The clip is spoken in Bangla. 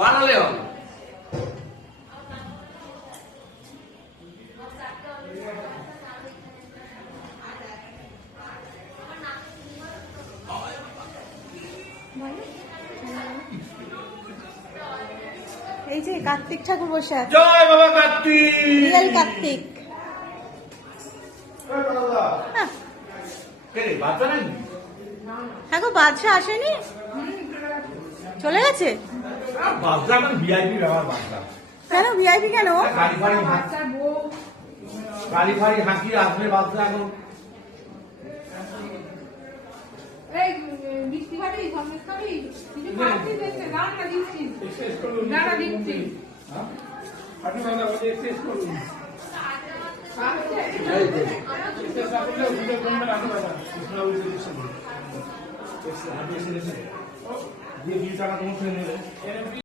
বানালে হবে। এই যে কার্তিক ঠাকুর বসে আছে। জয় বাবা কার্তিক। রিয়েল কার্তিক। হ্যাঁ। কে রে বাচ্চা নাকি? হ্যাঁ গো, বাদশা আসেনি, চলে গেছে। বাচ্চা এখন ভিআইপি ব্যাপার। বাচ্চা কেন ভিআইপি কেন? গাড়ি ফাড়ি হাঁকি আসবে বাচ্চা এখন। মিষ্টি খাবি, সন্দেশ খাবি, কিছু খাবি দেখছে, রান্না দিচ্ছি, রান্না দিচ্ছি। দিয়ে 20 টাকা তোমার